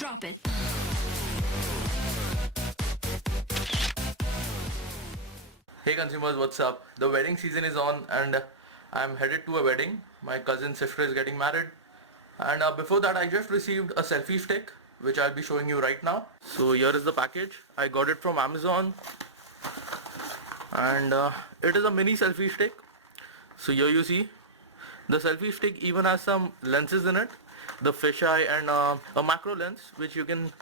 Drop it. Hey consumers, what's up? The wedding season is on and I'm headed to a wedding. My cousin's sister is getting married. And before that I just received a selfie stick which I'll be showing you right now. So here is the package. I got it from Amazon and it is a mini selfie stick. So here you see the selfie stick even has some lenses in it, the fisheye and a macro lens which you can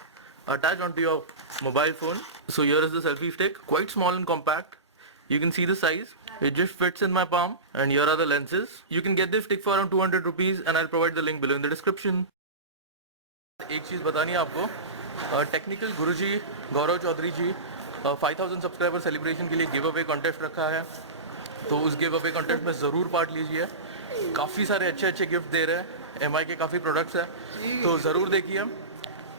attach onto your mobile phone. So here is the selfie stick, quite small and compact. You can see the size, it just fits in my palm, and here are the lenses. You can get this stick for around 200 rupees and I'll provide the link below in the description. एक चीज़ बतानी है आपको, technical गुरुजी गौरव चौधरी जी 5000 subscriber celebration के लिए give away contest रखा है, तो उस गिव अवे कॉन्टेस्ट में ज़रूर पार्ट लीजिए. काफ़ी सारे अच्छे गिफ्ट दे रहे हैं, एमआई के काफ़ी प्रोडक्ट्स हैं, तो ज़रूर देखिए.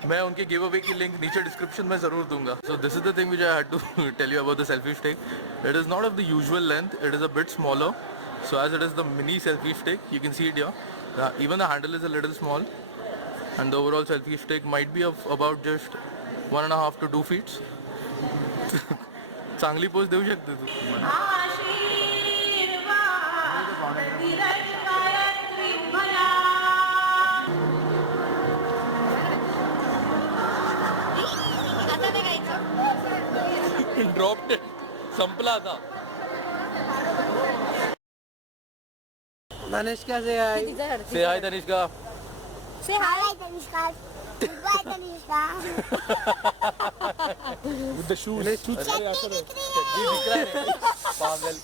मैं उनके गिव अवे की लिंक नीचे डिस्क्रिप्शन में ज़रूर दूंगा. So this is the thing which I had to tell you about the selfie stick. It is not of the usual length, it is a bit smaller. So as it is the mini selfie stick, you can see it here. Even the handle is a little small, and the overall selfie stick might be of about just 1.5 to 2 feet. चांगली pose देऊ शकते तू. Dropped it, संपला था. Tanishka, say hi. Say hi Tanishka. Say hi, Tanishka. Goodbye, Tanishka. With the shoes. चड्डी दिख रही जी दिख रहा है पागल.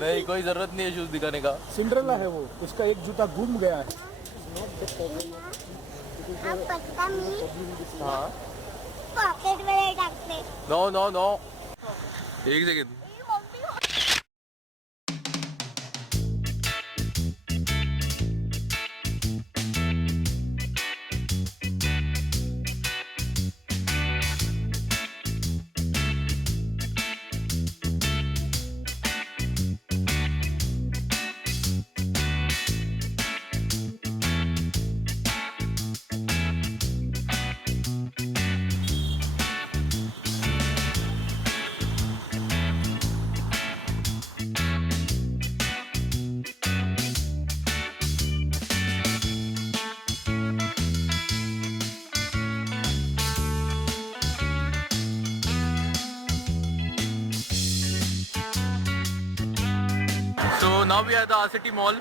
नहीं, कोई जरूरत नहीं है शूज दिखाने का. सिंड्रेला है वो, उसका एक जूता गुम गया है. है. आप पता नहीं हाँ. पॉकेट में डालते. नो. एक second. So now we are at the R-City Mall,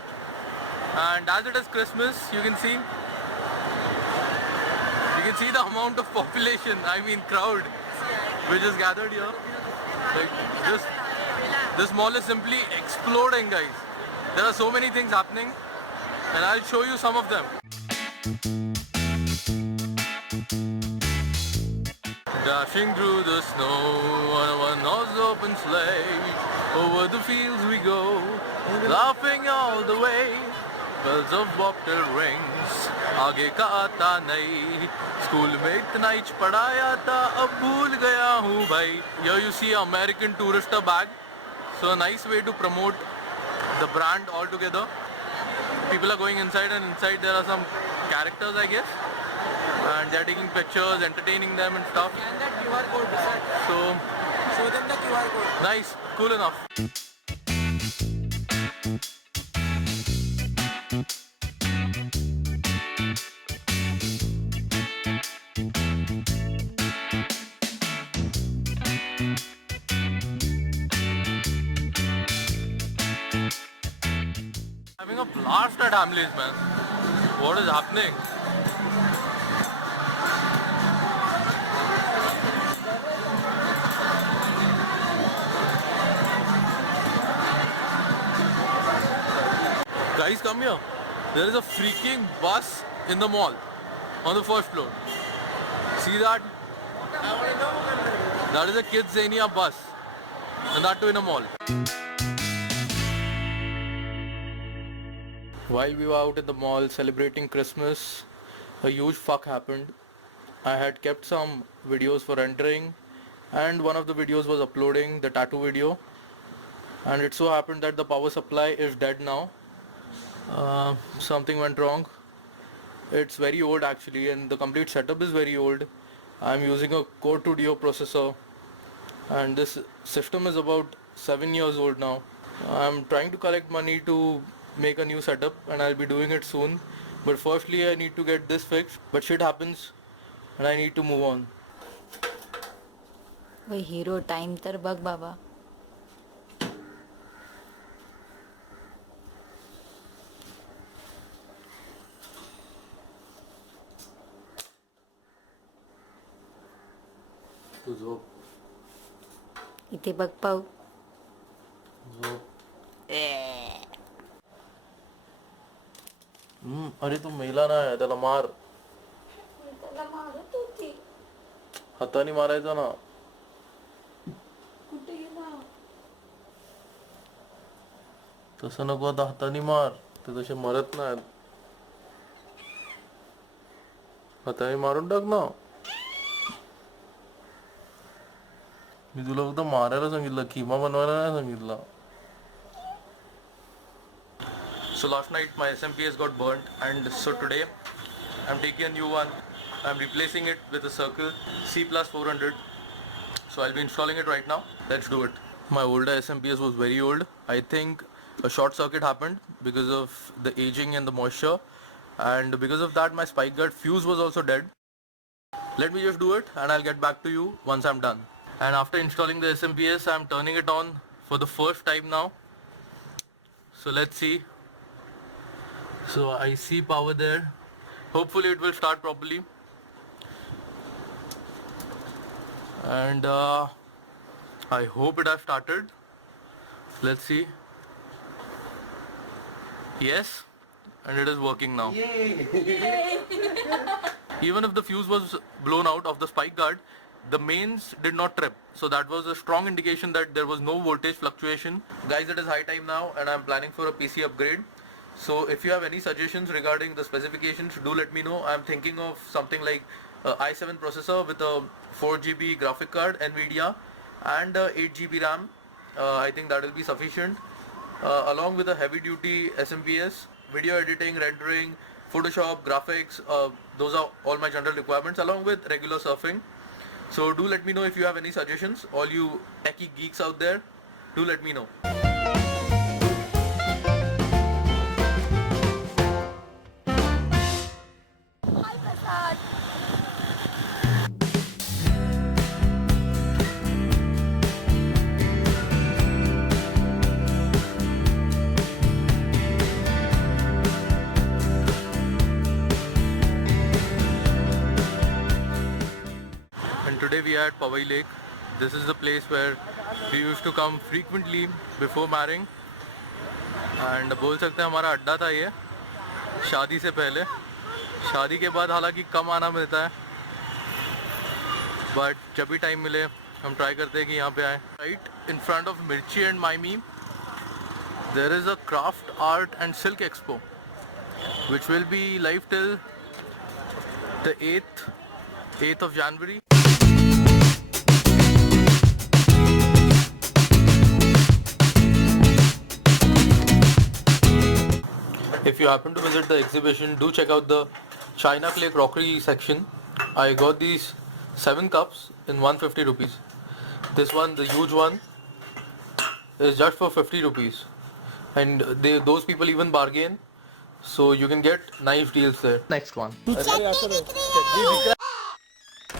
and as it is Christmas, you can see the amount of population, I mean crowd, which is gathered here. Like this mall is simply exploding, guys. There are so many things happening, and I'll show you some of them. Dashing through the snow on a one-horse open sleigh, over the fields we go, laughing all the way. Bells of bobtail rings, आगे का आता नहीं. School में इतना ही पढ़ाया था, अब भूल गया हूँ भाई. Here you see American Tourister bag. So a nice way to promote the brand altogether. People are going inside, and inside there are some characters, I guess, and they are taking pictures, entertaining them and stuff. And that QR code beside. So Show them the QR code. nice, cool enough. Having a blast at Hamleys, man. What is happening? Guys, come here. There is a freaking bus in the mall on the first floor. See that? That is a Kids Zania bus, and that too in a mall. While we were out in the mall celebrating Christmas, a huge fuck happened. I had kept some videos for entering, and one of the videos was uploading, the tattoo video, and it so happened that the power supply is dead now. Something went wrong. It's very old actually, and the complete setup is very old. I'm using a Core 2 Duo processor, and this system is about 7 years old now. I'm trying to collect money to make a new setup, and I'll be doing it soon. But firstly, I need to get this fixed. But shit happens, and I need to move on. वय हिरो time तर बघ बाबा. इथे बघ पाहू. अरे तू मेला नाही, त्याला मार. हाताने मारायचा ना. तसं नको, आता हाताने मार. ते तसे मरत नाहीत. हाताने मारून टाक ना. मी तुला फक्त मारायला सांगितलं, किमा बनवायला नाही सांगितलं. So last night my SMPS got burnt, and so today I'm taking a new one. I'm replacing it with a Circle C Plus 400. So I'll be installing it right now. Let's do it. My older SMPS was very old. I think a short circuit happened because of the aging and the moisture, and because of that my spike guard fuse was also dead. Let me just do it and I'll get back to you once I'm done. And after installing the SMPS, I'm turning it on for the first time now. So let's see. So I see power there. Hopefully it will start properly. And I hope it has started. Let's see. Yes, and it is working now. Even if the fuse was blown out of the spike guard, the mains did not trip. So that was a strong indication that there was no voltage fluctuation. Guys, it is high time now, and I'm planning for a PC upgrade. So if you have any suggestions regarding the specifications, do let me know. I'm thinking of something like i7 processor with a 4GB graphic card, NVIDIA, and 8GB RAM. I think that will be sufficient. Along with a heavy duty SMPS, video editing, rendering, Photoshop, graphics, those are all my general requirements, along with regular surfing. So do let me know if you have any suggestions. All you techie geeks out there, do let me know. And today we are at Powai Lake. This is the place where we used to come frequently before marrying. And बोल सकते हैं हमारा अड्डा था ये शादी से पहले. शादी के बाद हालांकि कम आना मिलता है, बट जब भी टाइम मिले हम ट्राई करते हैं कि यहाँ पे आए. Right in front of Mirchi and Maimi, there is a craft art and silk expo, which will be live till the 8th of January. If you happen to visit the exhibition, do check out the China clay crockery section. I got these 7 cups in 150 rupees. This one, the huge one, is just for 50 rupees. And those people even bargain. So you can get nice deals there. Next one. चटनी दिख रही है.